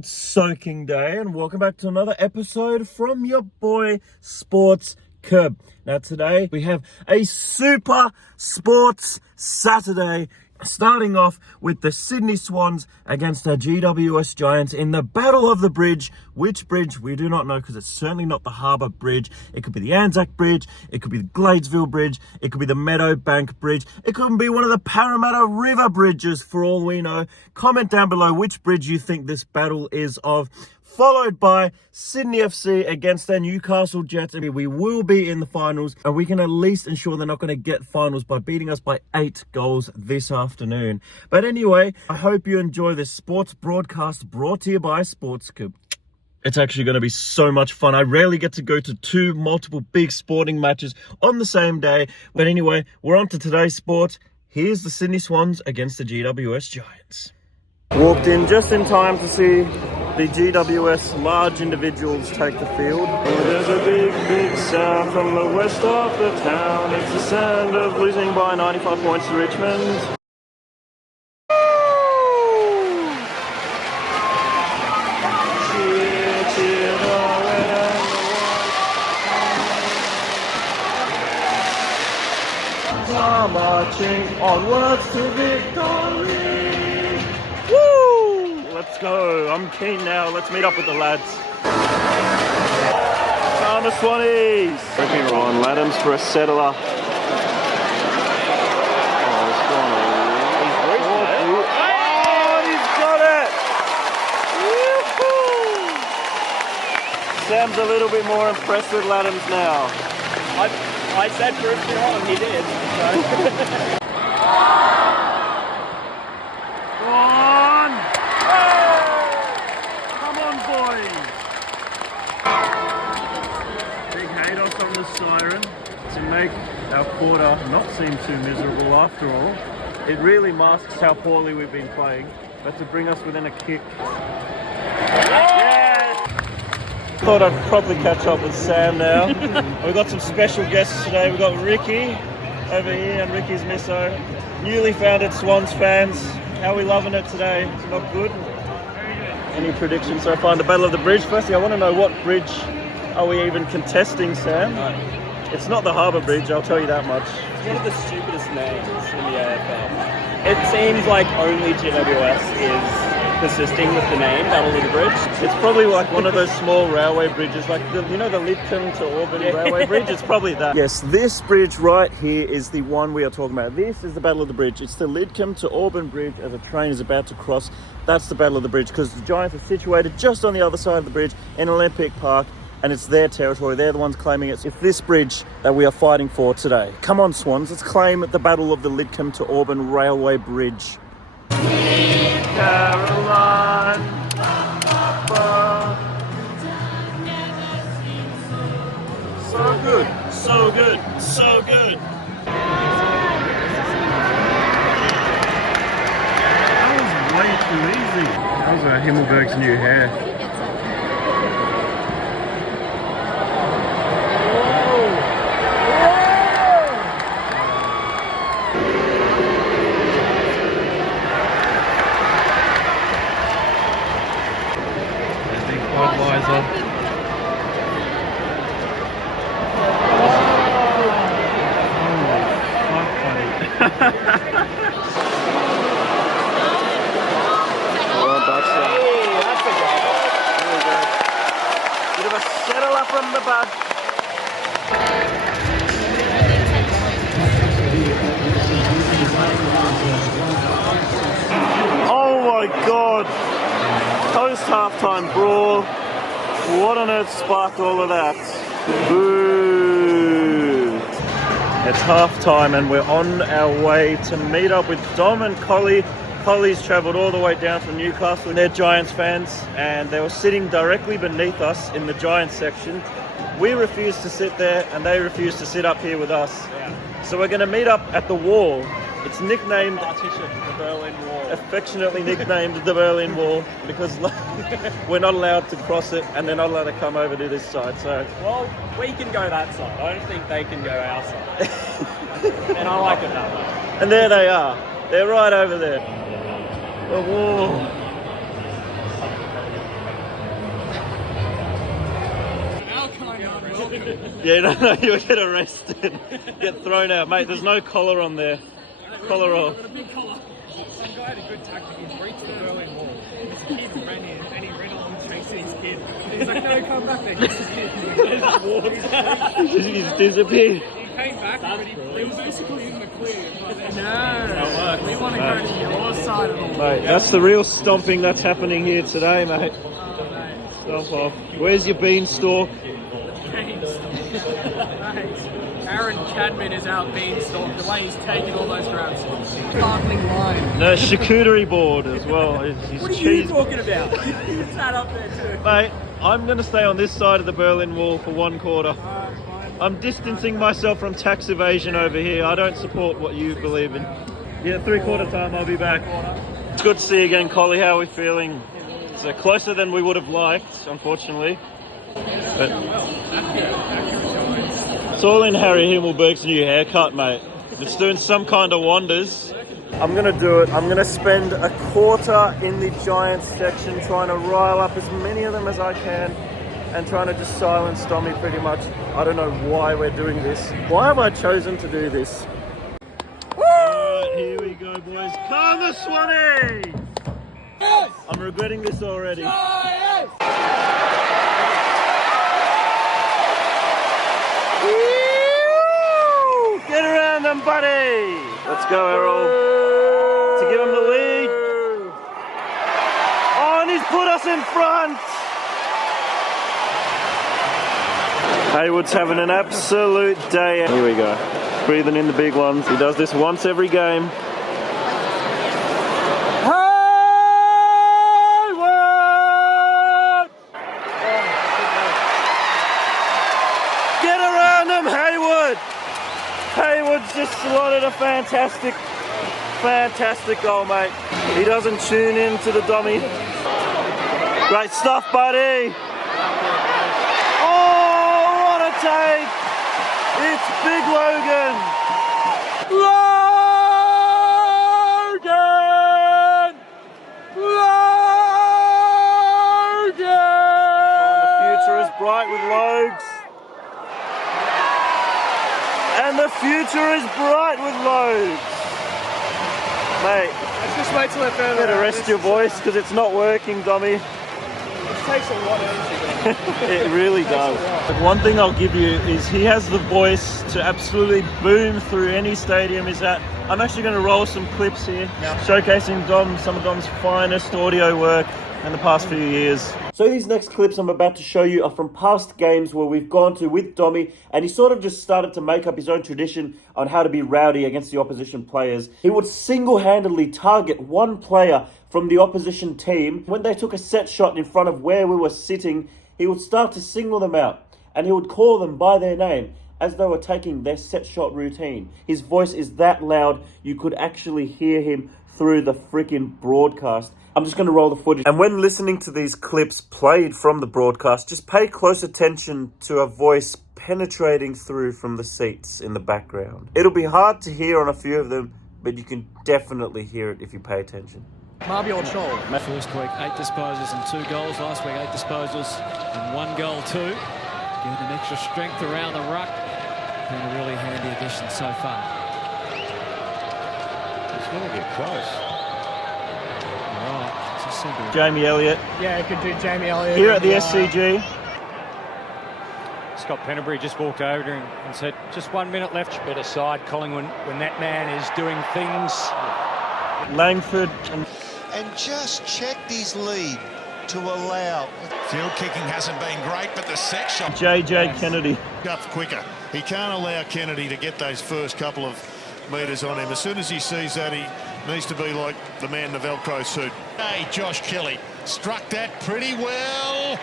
good soaking day, and welcome back to another episode from your boy SPORTSCOB. Now today we have a super sports Saturday, starting off with the Sydney Swans against the GWS Giants in the Battle of the Bridge. Which bridge? We do not know, because it's certainly not the Harbour Bridge. It could be the Anzac Bridge, it could be the Gladesville Bridge, it could be the Meadowbank Bridge, it could be one of the Parramatta River bridges for all we know. Comment down below which bridge you think this battle is of. Followed by Sydney FC against their Newcastle Jets. We will be in the finals, and we can at least ensure they're not going to get finals by beating us by 8 goals this afternoon. But anyway, I hope you enjoy this sports broadcast brought to you by SPORTSCOB. It's actually going to be so much fun. I rarely get to go to 2 multiple big sporting matches on the same day. But anyway, we're on to today's sport. Here's the Sydney Swans against the GWS Giants. Walked in just in time to see the GWS large individuals take the field. There's a big sound from the west of the town. It's the sound of losing by 95 points to Richmond. Cheer the red and the white. Are marching onwards to victory. Let's go. I'm keen now. Let's meet up with the lads. Found the Swannies. Working on Laddams for a settler. He's got it. Woo-hoo. Sam's a little bit more impressed with Laddams now. I said prove me wrong. He did. So. From the siren to make our quarter not seem too miserable after all. It really masks how poorly we've been playing, but to bring us within a kick. Yes! Thought I'd probably catch up with Sam now. We've got some special guests today. We've got Ricky over here and Ricky's Misso. Newly founded Swans fans. How are we loving it today? Not good? Any predictions so far in the Battle of the Bridge? Firstly, I want to know what bridge are we even contesting, Sam? No. It's not the Harbour Bridge, I'll tell you that much. It's one of the stupidest names in the AFL. It seems like only GWS is persisting with the name Battle of the Bridge. It's probably like one of those small railway bridges, like the Lidcombe to Auburn railway bridge. It's probably that. Yes, this bridge right here is the one we are talking about. This is the Battle of the Bridge. It's the Lidcombe to Auburn bridge as a train is about to cross. That's the Battle of the Bridge, because the Giants are situated just on the other side of the bridge in Olympic Park. And it's their territory. They're the ones claiming it. It's this bridge that we are fighting for today. Come on, Swans. Let's claim the Battle of the Lidcombe to Auburn Railway Bridge. Caroline. So good. So good. So good. That was way too easy. That was Himmelberg's new hair. From the back. Oh my god! Post halftime brawl. What on earth sparked all of that? Boo! It's halftime and we're on our way to meet up with Dom and Collie. Collie's travelled all the way down from Newcastle. They're Giants fans, and they were sitting directly beneath us in the Giants section. We refused to sit there, and they refused to sit up here with us. Yeah. So we're going to meet up at the wall. It's nicknamed partition, the Berlin Wall. Affectionately nicknamed the Berlin Wall, because we're not allowed to cross it, and they're not allowed to come over to this side. So, well, we can go that side. I don't think they can go our side. And I like it that way. And there they are. They're right over there. The wall. Yeah, no, you'll get arrested. Get thrown out. Mate, there's no collar on there. Collar off. Some guy had a good tactic. He breached the Berlin Wall. This kid ran in and he ran along chasing his kid. He's like, no, come back there. This is kid. He's disappeared. He came back, but he was basically in the clear. No, we want to go to your side of the wall. Mate, that's the real stomping that's happening here today, mate. Stomp off. Where's your beanstalk? Aaron Cadman is out beanstalk. The way he's taking all those grabs. Sparkling wine. No, charcuterie board as well. What are you talking about? You sat up there too. Mate, I'm going to stay on this side of the Berlin Wall for 1 quarter. I'm distancing myself from tax evasion over here. I don't support what you believe in. Yeah, 3/4 time, I'll be back. It's good to see you again, Collie. How are we feeling? It's closer than we would have liked, unfortunately. But it's all in Harry Himmelberg's new haircut, mate. It's doing some kind of wonders. I'm going to do it. I'm going to spend 1/4 in the Giants section trying to rile up as many of them as I can and trying to just silence Tommy pretty much. I don't know why we're doing this. Why have I chosen to do this? Alright, here we go, boys. Come the Swannies! Yes! I'm regretting this already. Yes! Get around them, buddy! Let's go, Errol. To give him the lead. Oh, and he's put us in front! Haywood's having an absolute day. Here we go. Breathing in the big ones. He does this once every game. Hayward! Get around him, Hayward! Hayward's just slotted a fantastic goal, mate. He doesn't tune in to the dummy. Great stuff, buddy. Take. It's Big Logan. Logan! Logan! The future is bright with Logs. And the future is bright with Logs. Mate, let's just wait till they're further. Better rest your voice because it's not working, dummy. It takes a lot of energy. It really does. One thing I'll give you is he has the voice to absolutely boom through any stadium he's at. I'm actually going to roll some clips here, showcasing some of Dom's finest audio work in the past few years. So these next clips I'm about to show you are from past games where we've gone to with Dommy, and he sort of just started to make up his own tradition on how to be rowdy against the opposition players. He would single-handedly target one player from the opposition team. When they took a set shot in front of where we were sitting, he would start to single them out, and he would call them by their name as they were taking their set shot routine. His voice is that loud, you could actually hear him through the freaking broadcast. I'm just going to roll the footage. And when listening to these clips played from the broadcast, just pay close attention to a voice penetrating through from the seats in the background. It'll be hard to hear on a few of them, but you can definitely hear it if you pay attention. Marby or Chol. First week, 8 disposals and 2 goals. Last week, 8 disposals and 1 goal too. Getting an extra strength around the ruck. Been a really handy addition so far. It's going to get close. Right. Jamie Elliott. Yeah, it could do Jamie Elliott. Here at the SCG. Scott Pennebury just walked over to him and said, just 1 minute left. Better side, Collingwood, when that man is doing things. Langford. And just checked his lead to allow. Field kicking hasn't been great, but the set shot. JJ Kennedy. Up quicker. He can't allow Kennedy to get those first couple of metres on him. As soon as he sees that, he needs to be like the man in the Velcro suit. Hey, Josh Kelly struck that pretty well.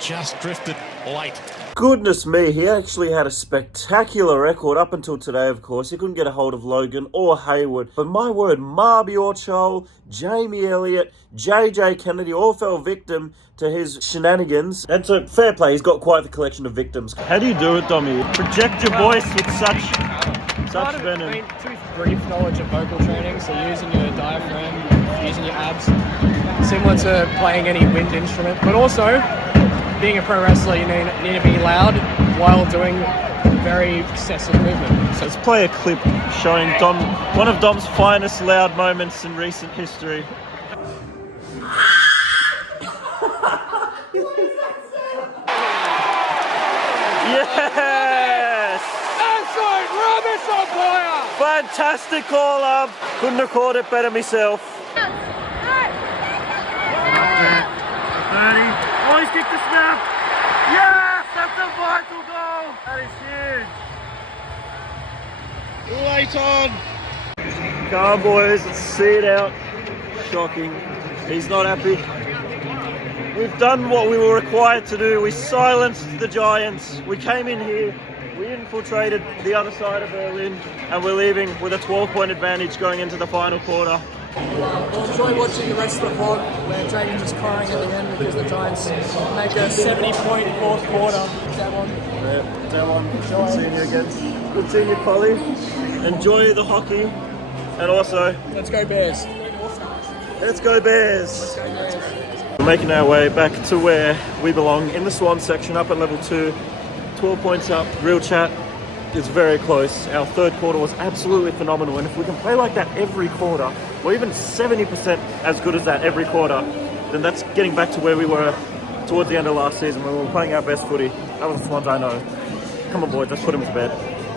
Just drifted late. Goodness me, he actually had a spectacular record up until today, of course. He couldn't get a hold of Logan or Hayward. But my word, Marby Orchol, Jamie Elliott, JJ Kennedy all fell victim to his shenanigans. And so, fair play, he's got quite the collection of victims. How do you do it, Dommy? Project your voice with such venom. I mean, through brief knowledge of vocal training, so using your diaphragm, using your abs, similar to playing any wind instrument, but also being a pro wrestler, you need to be loud while doing very excessive movement. So Let's play a clip showing Dom, one of Dom's finest loud moments in recent history. Yes! Excellent rubbish umpire! Fantastic call up. Couldn't have called it better myself. 30. Oh, he's kicked the snap. Yes, that's a vital goal. That is huge. Late on. Come on, boys. Let's see it out. Shocking. He's not happy. We've done what we were required to do. We silenced the Giants. We came in here. We infiltrated the other side of Berlin, and we're leaving with a 12-point advantage going into the final quarter. Well, enjoy watching the rest of the vlog where Jaden's just crying at the end because the Giants make a 70-point fourth quarter. Devon, good seeing you again. Good seeing you, Polly. Enjoy the hockey, and also, Let's go Bears. let's go Bears. We're making our way back to where we belong, in the Swan section, up at level 2. 12 points up, real chat. It's very close. Our third quarter was absolutely phenomenal, and if we can play like that every quarter, or even 70% as good as that every quarter, then that's getting back to where we were towards the end of last season when we were playing our best footy. That was the Swans I know. Come on, boys, let's put him to bed.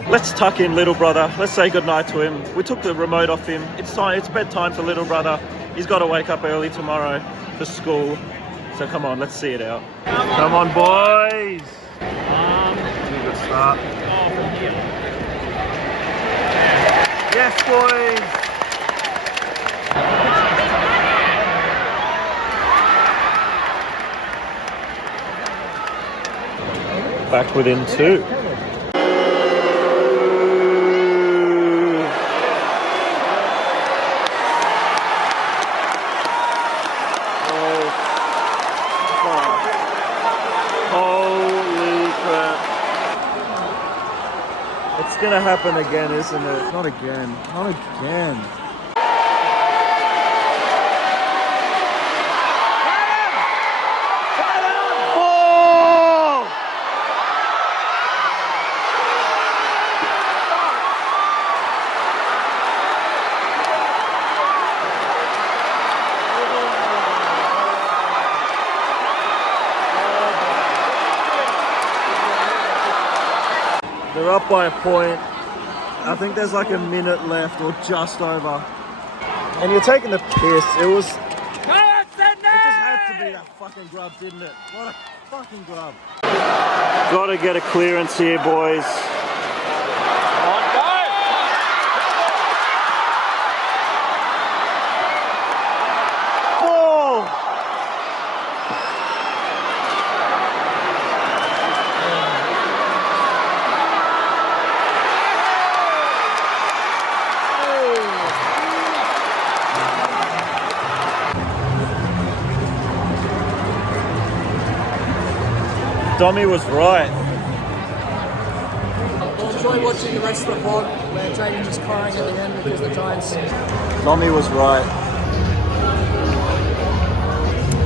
Let's tuck in little brother. Let's say goodnight to him. We took the remote off him. It's bedtime for little brother. He's got to wake up early tomorrow for school. So come on, let's see it out. Come on, boys. Good start. Yes, boys. Back within 2. Holy crap. It's gonna happen again, isn't it? Not again. Not again. Oh! They're up by a point. I think there's like a minute left or just over. And you're taking the piss. It just had to be that fucking grub, didn't it? What a fucking grub. Gotta get a clearance here, boys. Dommy was right. Well, enjoy watching the rest of the vlog where Jaden's just crying at the end because the Giants. Dommy was right.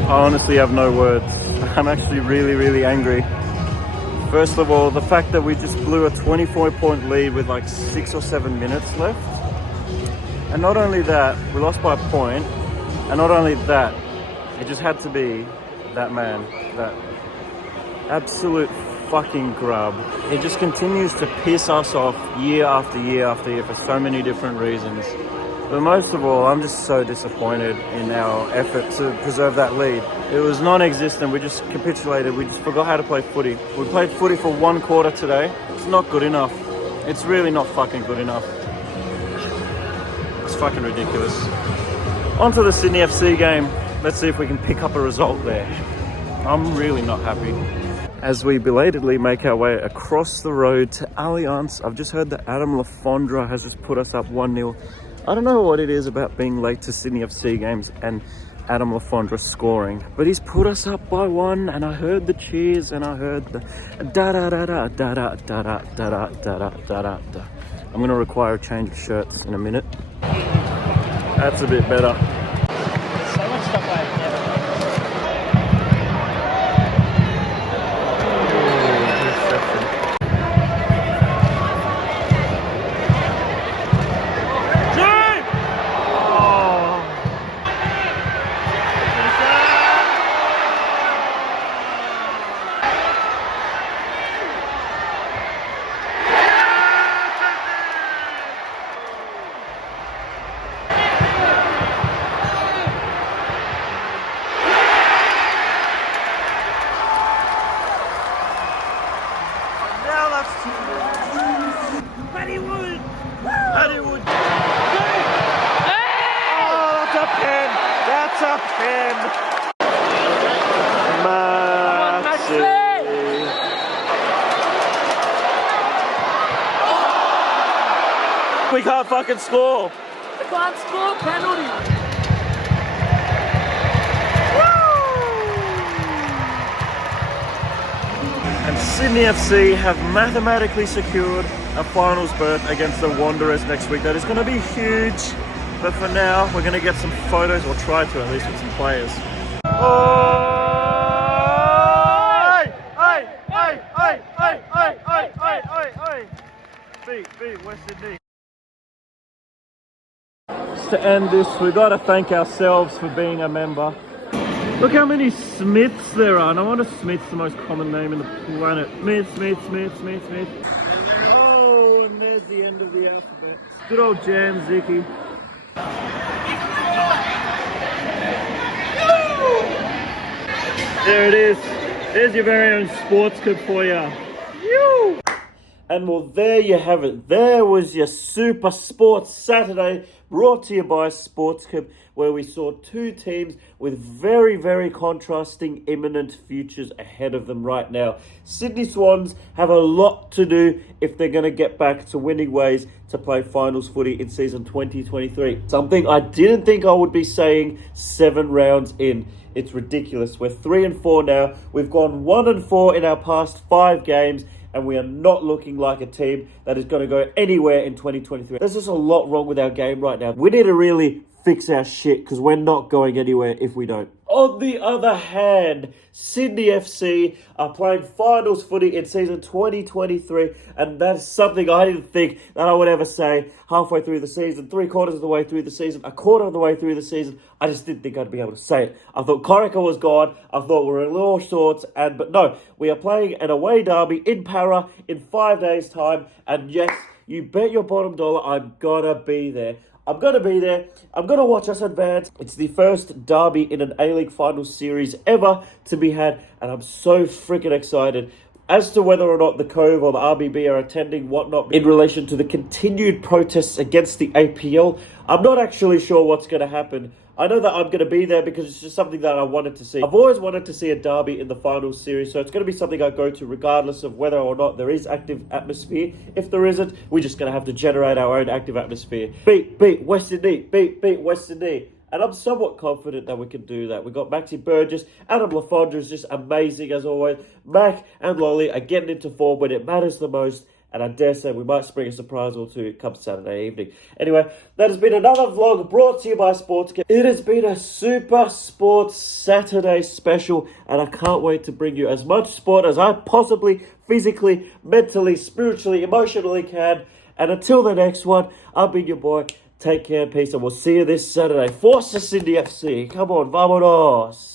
I honestly have no words. I'm actually really, really angry. First of all, the fact that we just blew a 24-point lead with like 6 or 7 minutes left. And not only that, we lost by a point. And not only that, it just had to be that man, that absolute fucking grub. It just continues to piss us off year after year after year for so many different reasons. But most of all, I'm just so disappointed in our effort to preserve that lead. It was non-existent. We just capitulated. We just forgot how to play footy. We played footy for 1 quarter today. It's not good enough. It's really not fucking good enough. It's fucking ridiculous. On to the Sydney FC game. Let's see if we can pick up a result there. I'm really not happy. As we belatedly make our way across the road to Allianz, I've just heard that Adam Lafondra has just put us up 1-0. I don't know what it is about being late to Sydney FC games and Adam Lafondra scoring, but he's put us up by 1, and I heard the cheers and I heard the da-da-da-da-da-da-da-da-da-da-da-da-da. I'm going to require a change of shirts in a minute. That's a bit better. So much stuff I have never. we can't fucking score. Can't score, penalty. And Sydney FC have mathematically secured a finals berth against the Wanderers next week. That is going to be huge. But for now, we're going to get some photos, or try to at least, with some players. Oh! Hey! Hey! Hey! Hey! Hey! Hey! Hey! Hey! Hey! Beat West Sydney. Just to end this, we got to thank ourselves for being a member. Look how many Smiths there are. No wonder Smith's the most common name in the planet. Smith. Oh, and there's the end of the alphabet. Good old Jan Zicky. There it is. There's your very own SPORTSCOB for you. And well, there you have it. There was your Super Sports Saturday, brought to you by SPORTSCOB, where we saw two teams with very, very contrasting imminent futures ahead of them right now. Sydney Swans have a lot to do if they're going to get back to winning ways to play finals footy in season 2023. Something I didn't think I would be saying 7 rounds in. It's ridiculous. We're 3-4 now. We've gone 1-4 in our past 5 games. And we are not looking like a team that is going to go anywhere in 2023. There's just a lot wrong with our game right now. We need to really fix our shit, because we're not going anywhere if we don't. On the other hand, Sydney FC are playing finals footy in season 2023, and that's something I didn't think that I would ever say halfway through the season, 3/4 of the way through the season, 1/4 of the way through the season. I just didn't think I'd be able to say it. I thought Corica was gone. I thought we were in little shorts, but no, we are playing an away derby in Para in 5 days' time, and yes, you bet your bottom dollar I'm gonna be there. I'm going to be there. I'm going to watch us advance. It's the first derby in an A-League final series ever to be had, and I'm so freaking excited. As to whether or not the Cove or the RBB are attending, whatnot, in relation to the continued protests against the APL, I'm not actually sure what's going to happen. I know that I'm going to be there because it's just something that I wanted to see. I've always wanted to see a derby in the finals series, so it's going to be something I go to regardless of whether or not there is active atmosphere. If there isn't, we're just going to have to generate our own active atmosphere. Beat West Sydney, beat West Sydney. And I'm somewhat confident that we can do that. We've got Maxi Burgess, Adam Lafondra is just amazing as always. Mac and Lolly are getting into form when it matters the most. And I dare say we might spring a surprise or two come Saturday evening. Anyway, that has been another vlog brought to you by SPORTSCOB. It has been a Super Sports Saturday special, and I can't wait to bring you as much sport as I possibly, physically, mentally, spiritually, emotionally can. And until the next one, I've been your boy. Take care and peace, and we'll see you this Saturday. Forza Sydney FC. Come on, vamonos.